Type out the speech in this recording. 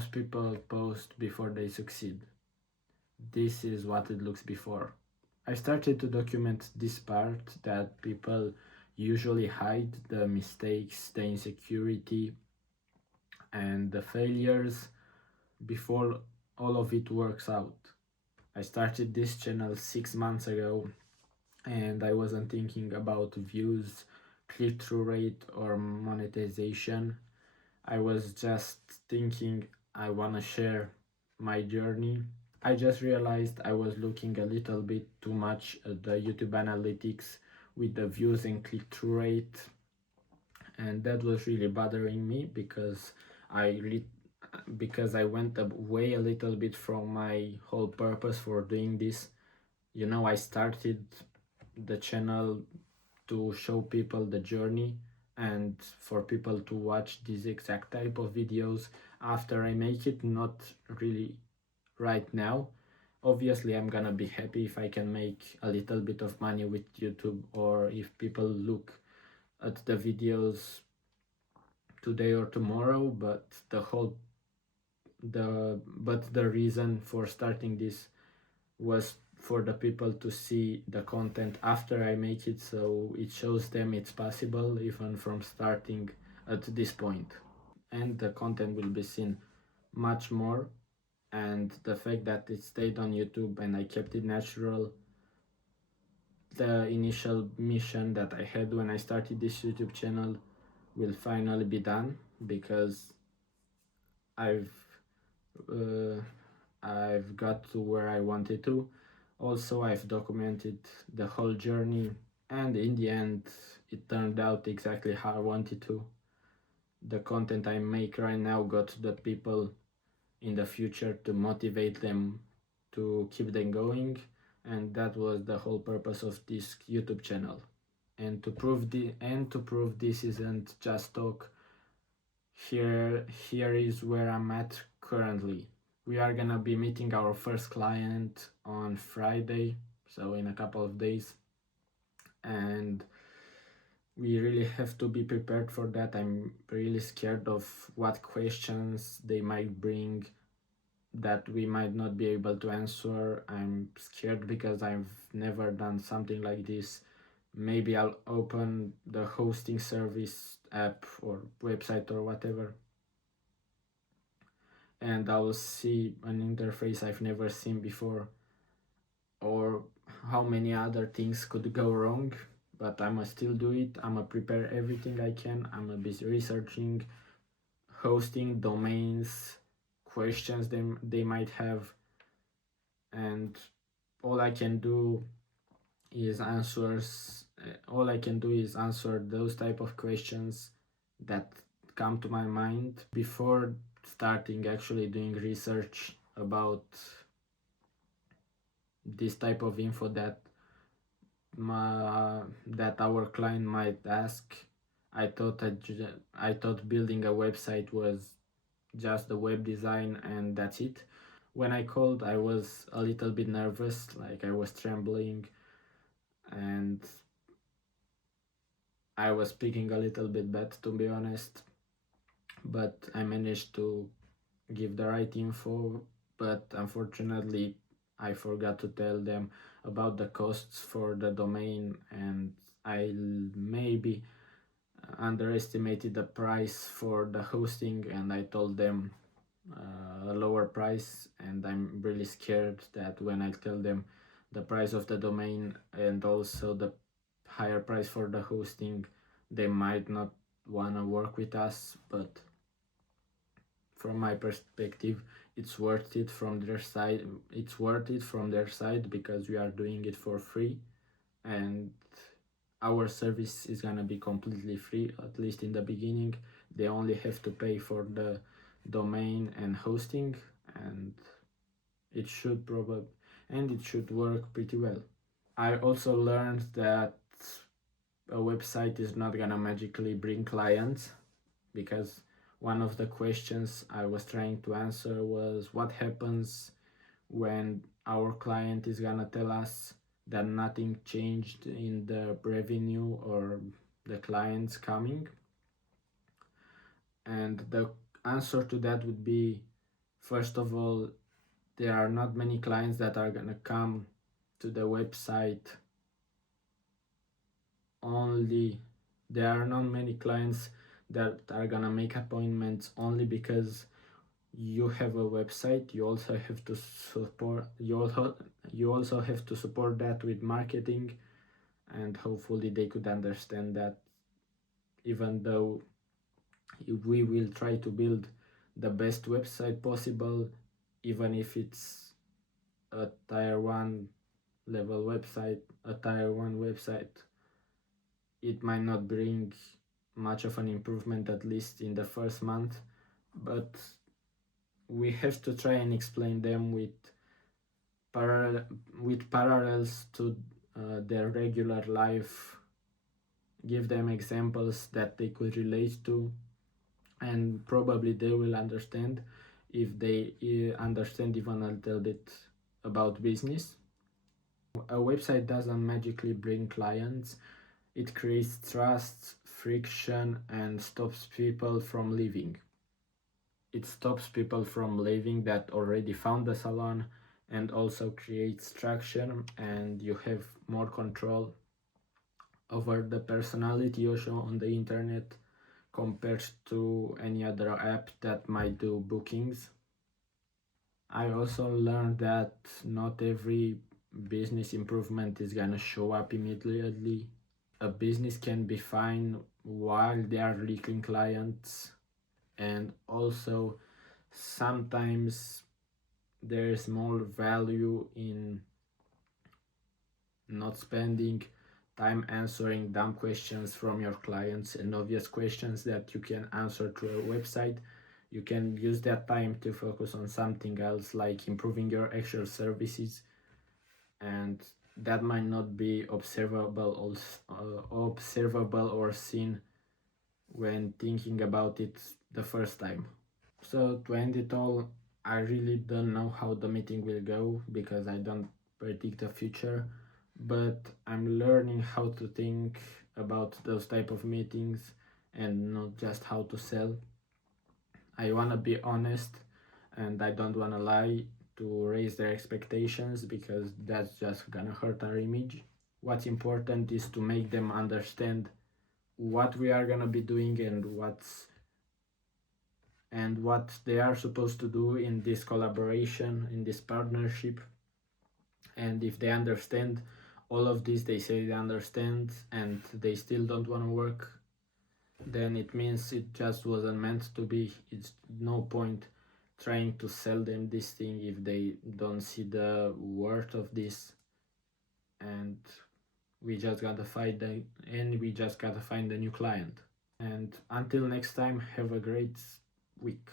most people post before they succeed. This is what it looks before. I started to document this part that people usually hide: the mistakes, the insecurity, and the failures before all of it works out. I started this channel 6 months ago, and I wasn't thinking about views, click-through rate, or monetization. I was just thinking I wanna share my journey. I just realized I was looking a little bit too much at the YouTube analytics with the views and click-through rate, and that was really bothering me because I went away a little bit from my whole purpose for doing this. I started the channel to show people the journey and for people to watch this exact type of videos after I make it, not really right now. Obviously, I'm gonna be happy if I can make a little bit of money with YouTube, or if people look at the videos today or tomorrow, but the reason for starting this was for the people to see the content after I make it, so it shows them it's possible even from starting at this point. And the content will be seen much more, and the fact that it stayed on YouTube and I kept it natural, the initial mission that I had when I started this YouTube channel will finally be done, because I've uh, I've got to where I wanted to. Also, I've documented the whole journey, and in the end, it turned out exactly how I wanted to. The content I make right now got the people in the future to motivate them to keep them going, and that was the whole purpose of this YouTube channel. And to prove this isn't just talk, here is where I'm at currently. We are gonna be meeting our first client on Friday, so in a couple of days, and we really have to be prepared for that. I'm really scared of what questions they might bring that we might not be able to answer. I'm scared because I've never done something like this. Maybe I'll open the hosting service app or website or whatever, and I'll see an interface I've never seen before, or how many other things could go wrong. But I'ma still do it. I'ma prepare everything I can. I'ma be researching, hosting, domains, questions they might have, and all I can do is answer those type of questions that come to my mind before starting actually doing research about this type of info that our client might ask. I thought building a website was just the web design and that's it. When I called, I was a little bit nervous, like I was trembling, and I was speaking a little bit bad, to be honest, but I managed to give the right info. But unfortunately, I forgot to tell them about the costs for the domain, and I maybe underestimated the price for the hosting, and I told them a lower price, and I'm really scared that when I tell them the price of the domain and also the higher price for the hosting, they might not want to work with us. But from my perspective, it's worth it from their side. Because we are doing it for free, and our service is gonna be completely free, at least in the beginning. They only have to pay for the domain and hosting, and it should work pretty well. I also learned that a website is not gonna magically bring clients, because one of the questions I was trying to answer was what happens when our client is gonna tell us that nothing changed in the revenue or the clients coming. And the answer to that would be First of all, there are not many clients that are gonna come to the website only. There are not many clients that are gonna make appointments only because you have a website. You also have to support you also have to support that with marketing, and hopefully they could understand that even though we will try to build the best website possible, even if it's a tier 1 level website, a tier 1 website, it might not bring much of an improvement, at least in the first month. But we have to try and explain them with parallels to their regular life, give them examples that they could relate to, and probably they will understand if they understand even a little bit about business. A website doesn't magically bring clients. It creates trust, friction, and stops people from leaving. It stops people from leaving that already found the salon, and also creates traction, and you have more control over the personality you show on the internet compared to any other app that might do bookings. I also learned that not every business improvement is gonna show up immediately. A business can be fine while they are leaking clients, and also sometimes there is more value in not spending time answering dumb questions from your clients and obvious questions that you can answer through a website. You can use that time to focus on something else, like improving your actual services, and that might not be observable or seen when thinking about it the first time. So to end it all, I really don't know how the meeting will go because I don't predict the future, but I'm learning how to think about those type of meetings and not just how to sell. I want to be honest and I don't want to lie to raise their expectations because that's just gonna hurt our image. What's important is to make them understand what we are gonna be doing and what they are supposed to do in this collaboration, in this partnership. And if they understand all of this, they say they understand and they still don't want to work, then it means it just wasn't meant to be. It's no point trying to sell them this thing if they don't see the worth of this. And we just gotta find a new client. And until next time, have a great week.